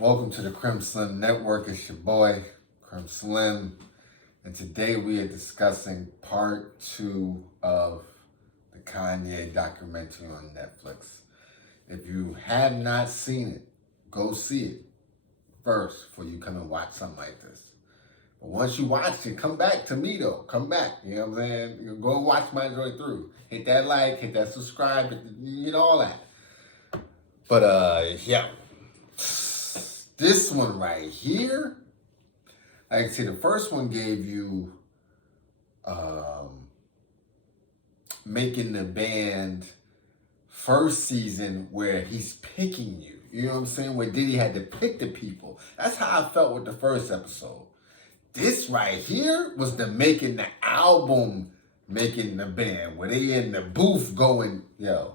Welcome to the Crim Slim Network. It's your boy, Crim Slim. And today we are discussing part 2 of the Kanye documentary on Netflix. If you have not seen it, go see it first before you come and watch something like this. But once you watch it, come back to me though. Come back. You know what I'm saying? You go and watch my joint through. Hit that like, hit that subscribe, all that. But yeah. This one right here, like I say, the first one gave you making the band first season where he's picking you. You know what I'm saying? Where Diddy had to pick the people. That's how I felt with the first episode. This right here was the making the album, making the band, where they in the booth going, yo,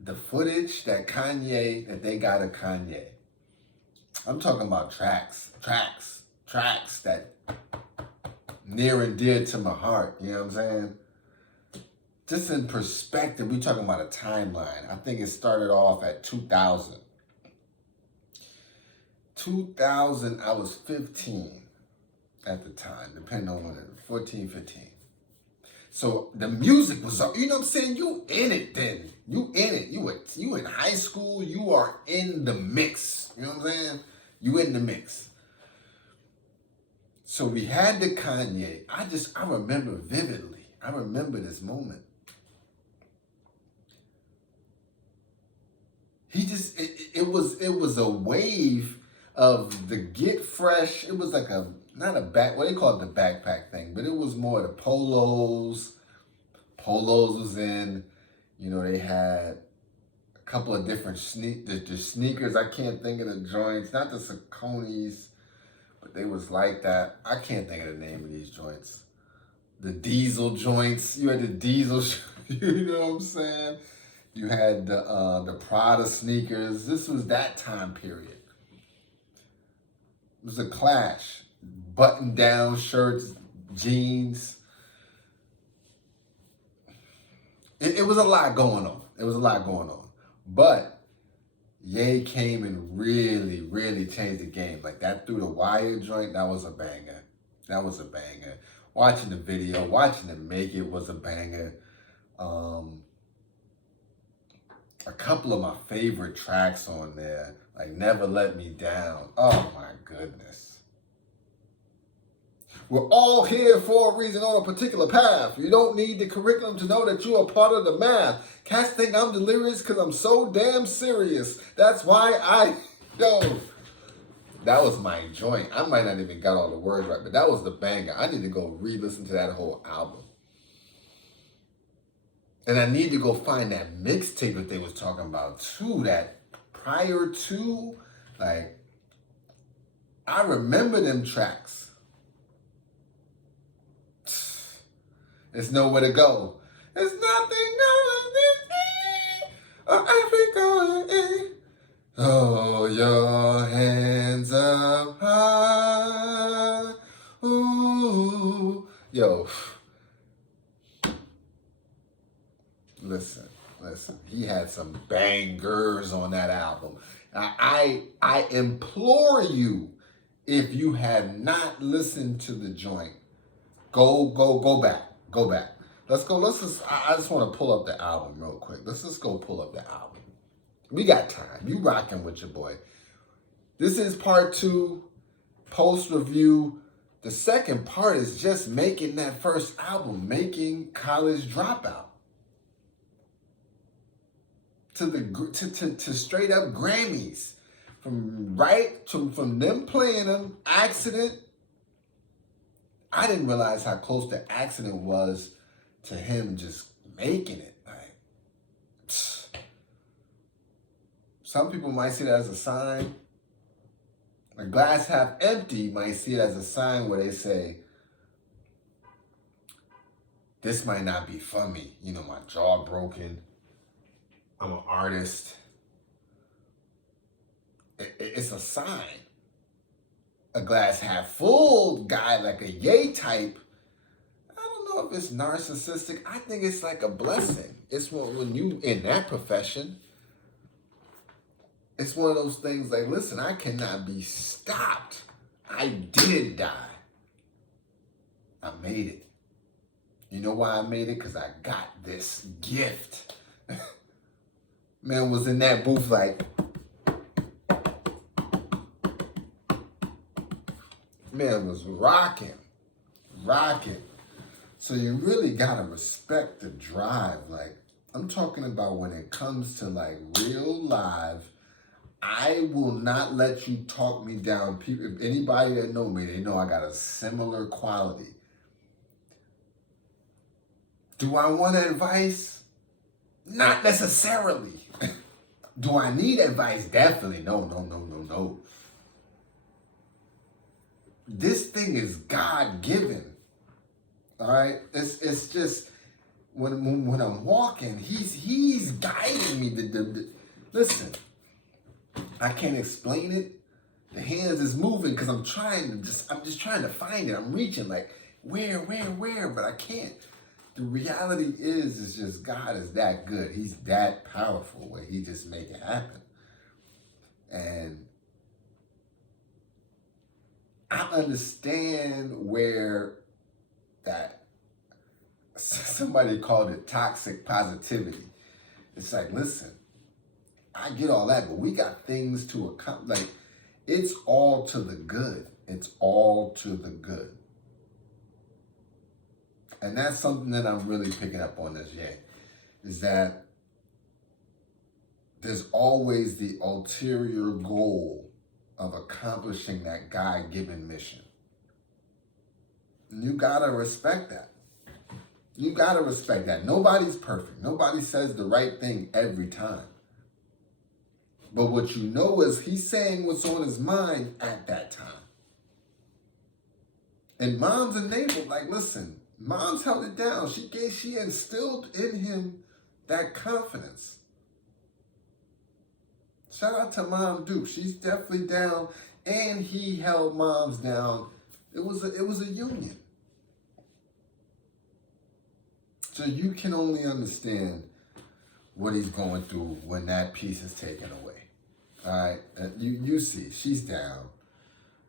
the footage that they got of Kanye. I'm talking about tracks that near and dear to my heart, you know what I'm saying? Just in perspective, we're talking about a timeline. I think it started off at 2000. 2000, I was 15 at the time, depending on when it was, 14, 15. So the music was up, you know what I'm saying? You in it then. You in it. You in high school, you are in the mix. You know what I'm saying? You in the mix. So we had the Kanye. I remember vividly. I remember this moment. It was a wave of the Get Fresh. It was like what they call it, the backpack thing, but it was more the polos. Polos was in, they had a couple of different the sneakers. I can't think of the joints, not the Sauconys, but they was like that. I can't think of the name of these joints. The diesel joints. You had the diesel, you know what I'm saying? You had the Prada sneakers. This was that time period. It was a clash. Button-down shirts, jeans. It was a lot going on. But Ye came and really, really changed the game. Like that Through the Wire joint, that was a banger. Watching the video, watching them make it was a banger. A couple of my favorite tracks on there, like Never Let Me Down. Oh my goodness. We're all here for a reason on a particular path. You don't need the curriculum to know that you are part of the math. Cats think I'm delirious because I'm so damn serious. That's why that was my joint. I might not even got all the words right, but that was the banger. I need to go re-listen to that whole album. And I need to go find that mixtape that they was talking about too, that prior to, like, I remember them tracks. There's nowhere to go. There's nothing going Africa. Oh, your hands up high. Ooh. Yo. Listen. He had some bangers on that album. I implore you, if you have not listened to the joint, go back. I just want to pull up the album real quick. Let's just go pull up the album. We got time. You rocking with your boy. This is part 2, post-review. The second part is just making that first album, making College Dropout. To straight up Grammys. From them playing them, Accident. I didn't realize how close the Accident was to him just making it. Like, some people might see that as a sign. A glass half empty might see it as a sign where they say, this might not be for me. My jaw broken. I'm an artist. It's a sign. A glass half full guy, like a Ye type, I don't know if it's narcissistic. I think it's like a blessing. It's when you in that profession, it's one of those things like, listen, I cannot be stopped. I did die. I made it. You know why I made it? Because I got this gift. Man was in that booth like, man was rocking. So you really gotta respect the drive. Like, I'm talking about when it comes to like real live, I will not let you talk me down. People, if anybody that know me, they know I got a similar quality. Do I want advice? Not necessarily. Do I need advice? Definitely. No. This thing is God-given. All right? It's just when I'm walking, he's guiding me. Listen, I can't explain it. The hands is moving because I'm just trying to find it. I'm reaching like where, but I can't. The reality is just God is that good. He's that powerful where he just make it happen. And I understand where that, somebody called it toxic positivity. It's like, listen, I get all that, but we got things to accomplish. Like, it's all to the good. It's all to the good. And that's something that I'm really picking up on this year, is that there's always the ulterior goal of accomplishing that God-given mission. And you gotta respect that. You gotta respect that. Nobody's perfect. Nobody says the right thing every time. But what you know is he's saying what's on his mind at that time. And mom's enabled, like, listen, mom's held it down. She instilled in him that confidence. Shout out to Mom Duke. She's definitely down, and he held moms down. It was a union. So you can only understand what he's going through when that piece is taken away. All right, you see, she's down.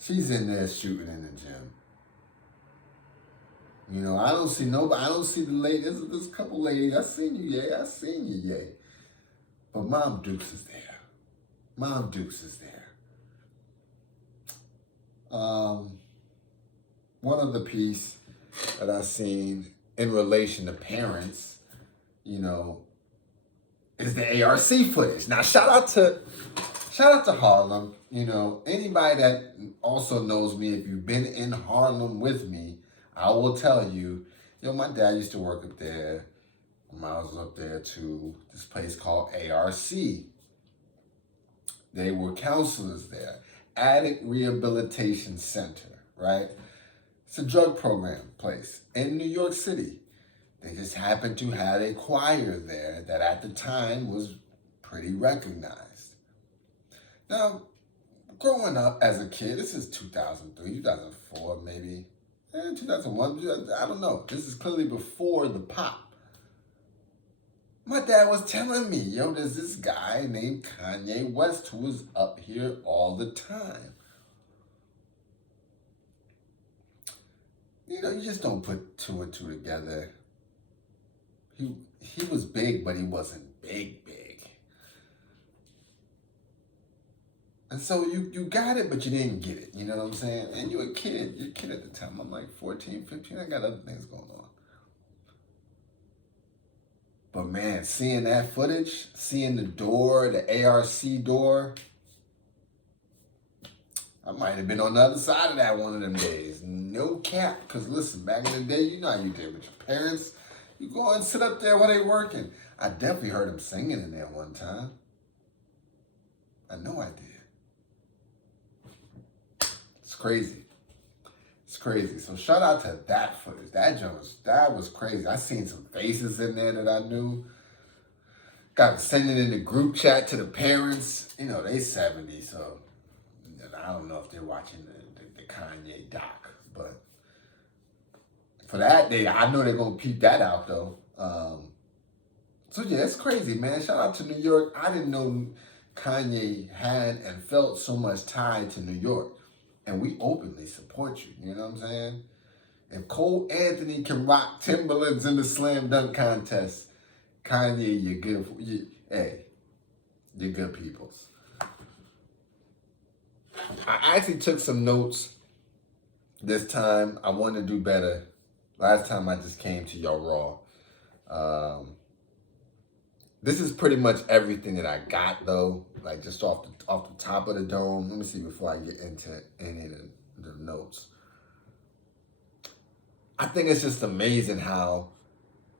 She's in there shooting in the gym. You know, I don't see nobody. I don't see the ladies. There's a couple ladies. I seen you, Ye. I seen you, Ye. But Mom Dukes is there. Mom Dukes is there. One of the piece that I seen in relation to parents, you know, is the ARC footage. Now, shout out to Harlem. You know, anybody that also knows me, if you've been in Harlem with me, I will tell you, my dad used to work up there. My mom was up there too. This place called ARC. They were counselors there. Addict Rehabilitation Center, right? It's a drug program place in New York City. They just happened to have a choir there that at the time was pretty recognized. Now, growing up as a kid, this is 2003, 2004 maybe, 2001, I don't know. This is clearly before the pop. My dad was telling me, there's this guy named Kanye West who was up here all the time. You just don't put two and two together. He was big, but he wasn't big. And so you got it, but you didn't get it. You know what I'm saying? And you're a kid. You're a kid at the time. I'm like 14, 15. I got other things going on. But man, seeing that footage, seeing the door, the ARC door, I might have been on the other side of that one of them days. No cap. Because listen, back in the day, you know how you did with your parents. You go and sit up there while they working. I definitely heard him singing in there one time. I know I did. It's crazy. It's crazy. So shout out to that footage. That was crazy. I seen some faces in there that I knew. Got to send it in the group chat to the parents. They 70, so I don't know if they're watching the Kanye doc, but for that day, I know they're gonna peep that out though. So yeah, it's crazy, man. Shout out to New York. I didn't know Kanye had and felt so much tied to New York. And we openly support you. You know what I'm saying? If Cole Anthony can rock Timberlands in the slam dunk contest, Kanye, you're good. You're good peoples. I actually took some notes this time. I want to do better. Last time I just came to y'all raw. This is pretty much everything that I got though. Like just off the top of the dome. Let me see before I get into any of the notes. I think it's just amazing how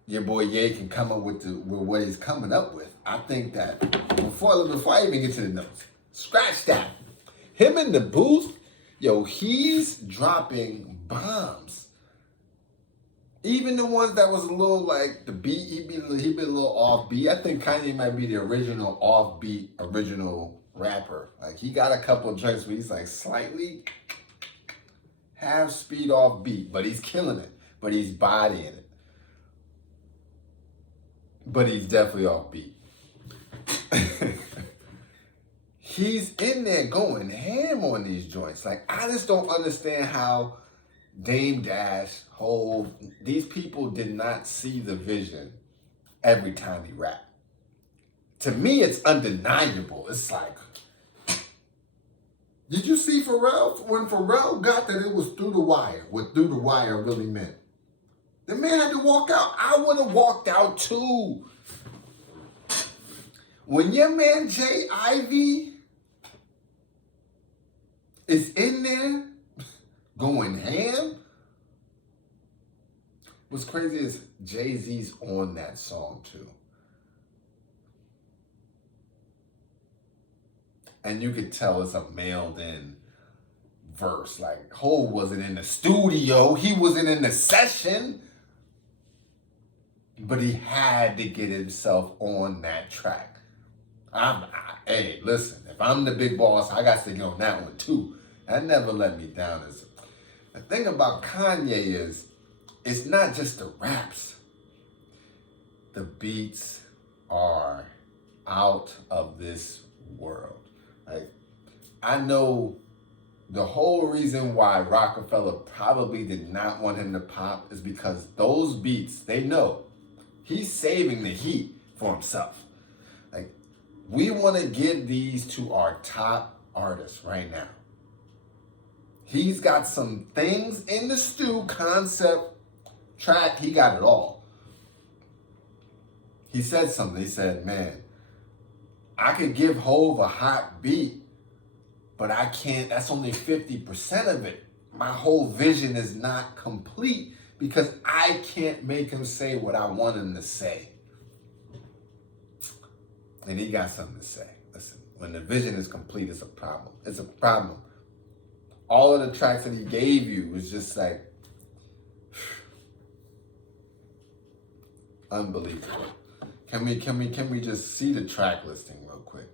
your boy Ye can come up with what he's coming up with. I think that before I even get to the notes, scratch that. Him in the booth, yo, he's dropping bombs. Even the ones that was a little like the beat, he been a little offbeat. I think Kanye might be the original offbeat, original rapper. Like he got a couple of joints where he's like slightly half speed off beat, but he's killing it. But he's bodying it. But he's definitely off beat. He's in there going ham on these joints. Like I just don't understand how Dame Dash, Hov, these people did not see the vision every time he rapped. To me, it's undeniable. It's like, did you see Pharrell? When Pharrell got that it was through the wire, what through the wire really meant. The man had to walk out. I would have walked out too. When your man Jay Ivy is in there going ham, what's crazy is Jay-Z's on that song too. And you could tell it's a mailed in verse. Like, Hov wasn't in the studio. He wasn't in the session. But he had to get himself on that track. Hey, listen, if I'm the big boss, I got to get on that one too. That never let me down. The thing about Kanye is, it's not just the raps. The beats are out of this world. Like, I know the whole reason why Rockefeller probably did not want him to pop is because those beats, they know he's saving the heat for himself. Like, we want to give these to our top artists right now. He's got some things in the stew, concept, track, he got it all. He said something. He said, man, I could give Hov a hot beat, but I can't, that's only 50% of it. My whole vision is not complete because I can't make him say what I want him to say. And he got something to say. Listen, when the vision is complete, it's a problem. It's a problem. All of the tracks that he gave you was just like, unbelievable. Can we just see the track listing real quick?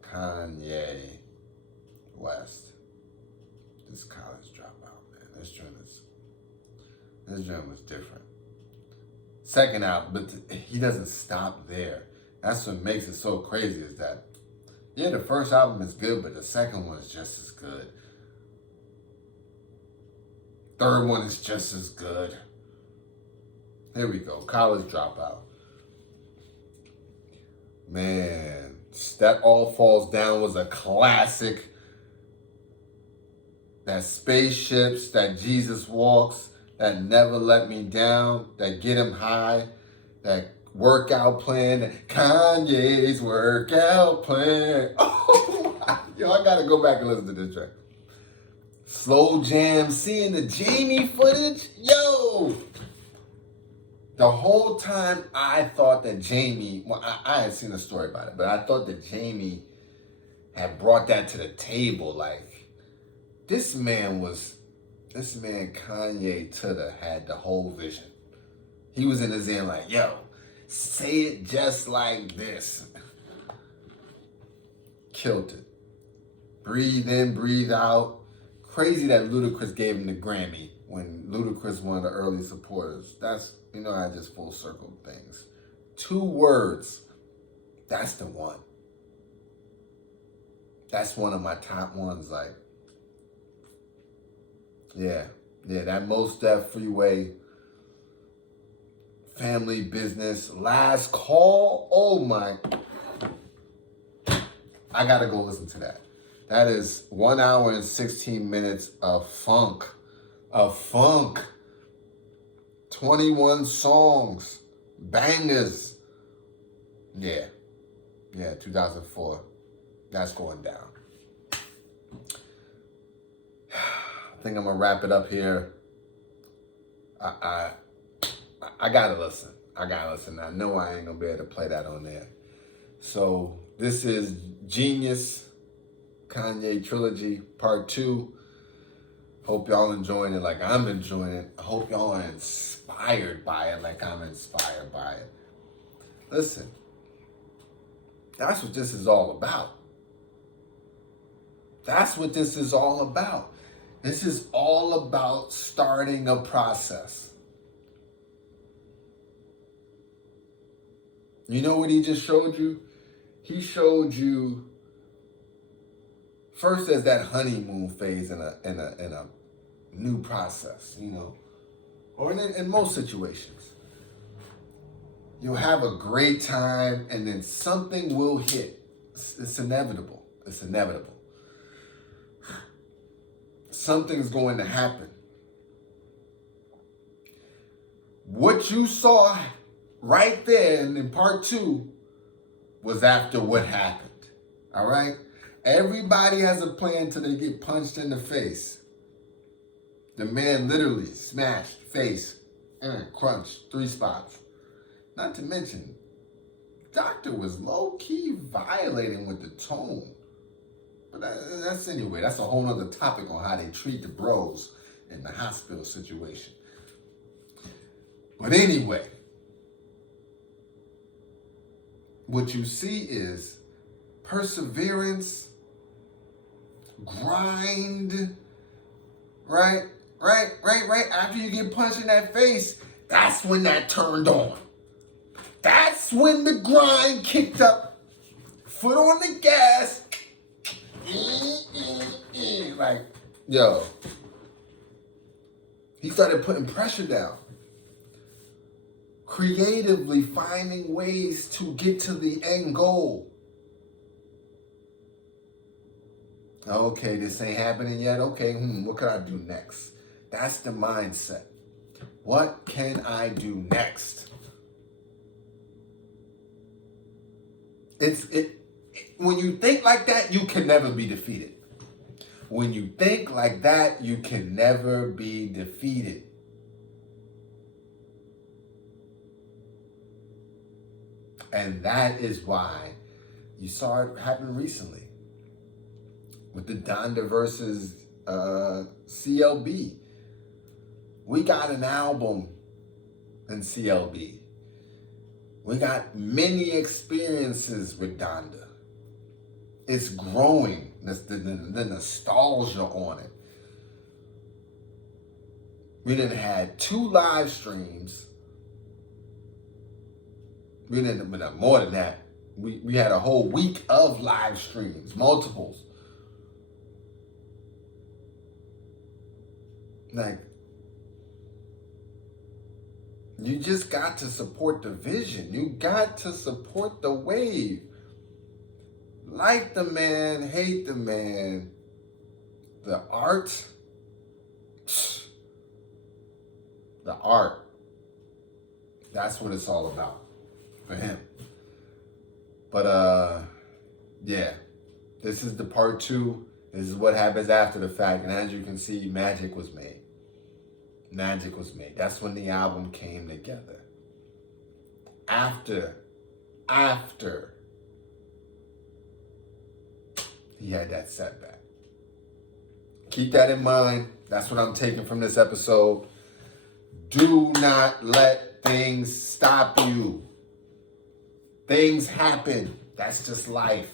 Kanye West. This College Dropout, man. This joint was different. Second album, but he doesn't stop there. That's what makes it so crazy is that, yeah, the first album is good, but the second one is just as good. Third one is just as good. Here we go, College Dropout. Man, That All Falls Down was a classic. That Spaceships, that Jesus Walks, that Never Let Me Down, that Get 'Em High, that Workout Plan, that Kanye's Workout Plan. Oh, yo, I gotta go back and listen to this track. Slow Jam, seeing the Jamie footage, yo. The whole time I thought that Jamie, well, I had seen a story about it, but I thought that Jamie had brought that to the table. Like, this man Kanye had the whole vision. He was in his end like, yo, say it just like this. Killed it. Breathe in, breathe out. Crazy that Ludacris gave him the Grammy when Ludacris one of the early supporters. That's, I just full circle things. 2 words. That's the one. That's one of my top ones. Like, yeah, that Most Def Freeway, Family Business, Last Call. Oh my. I gotta go listen to that. That is 1 hour and 16 minutes of funk. 21 songs. Bangers. Yeah, 2004. That's going down. I think I'm gonna wrap it up here. I gotta listen. I know I ain't gonna be able to play that on there. So this is Jeen-yuhs Kanye Trilogy Part 2. Hope y'all enjoying it like I'm enjoying it. I hope y'all are inspired by it like I'm inspired by it. Listen, that's what this is all about. That's what this is all about. This is all about starting a process. You know what he just showed you? He showed you first there's that honeymoon phase in a new process, you know, or in most situations. You'll have a great time and then something will hit. It's inevitable. It's inevitable. Something's going to happen. What you saw right there in Part 2 was after what happened. All right? Everybody has a plan till they get punched in the face. The man literally smashed face and crunched 3 spots. Not to mention, doctor was low-key violating with the tone. But that's anyway. That's a whole other topic on how they treat the bros in the hospital situation. But anyway, what you see is perseverance, grind, right? After you get punched in that face, that's when that turned on. That's when the grind kicked up, foot on the gas. Like, yo, he started putting pressure down, creatively finding ways to get to the end goal. Okay, this ain't happening yet. Okay, what can I do next? That's the mindset. What can I do next? When you think like that, you can never be defeated. When you think like that, you can never be defeated. And that is why you saw it happen recently with the Donda versus CLB. We got an album in CLB. We got many experiences with Donda. It's growing, the nostalgia on it. We done had 2 live streams. We didn't, more than that. We had a whole week of live streams, multiples. Like, you just got to support the vision. You got to support the wave. Like the man, hate the man. The art. The art. That's what it's all about for him. But yeah. This is the Part 2. This is what happens after the fact. And as you can see, magic was made. Magic was made. That's when the album came together. After he had that setback. Keep that in mind. That's what I'm taking from this episode. Do not let things stop you. Things happen. That's just life.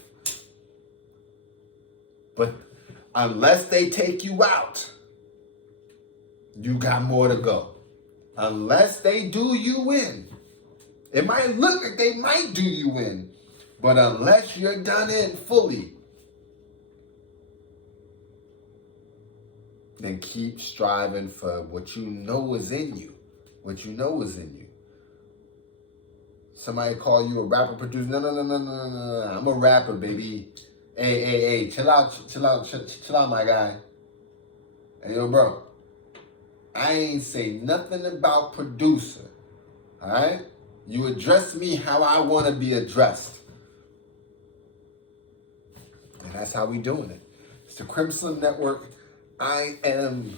But unless they take you out, you got more to go. Unless they do you in. It might look like they might do you in, but unless you're done in fully, then keep striving for what you know is in you. What you know is in you. Somebody call you a rapper producer. No. I'm a rapper, baby. Hey. Chill out, my guy. Hey, yo, bro. I ain't say nothing about producer. All right? You address me how I want to be addressed. And that's how we doing it. It's the Crimson Network. I am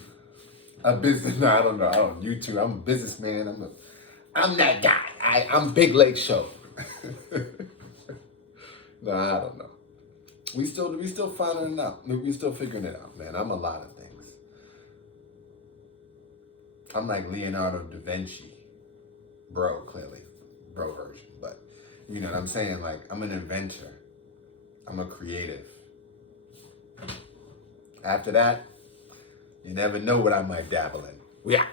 a business. No, I don't know. YouTube. I'm a businessman. I'm that guy. I'm Big Lake Show. No, I don't know. We still finding it out. We still figuring it out, man. I'm a lot of things. I'm like Leonardo da Vinci, bro. Clearly, bro version. But you know what I'm saying? Like I'm an inventor. I'm a creative. After that, you never know what I might dabble in. Yeah.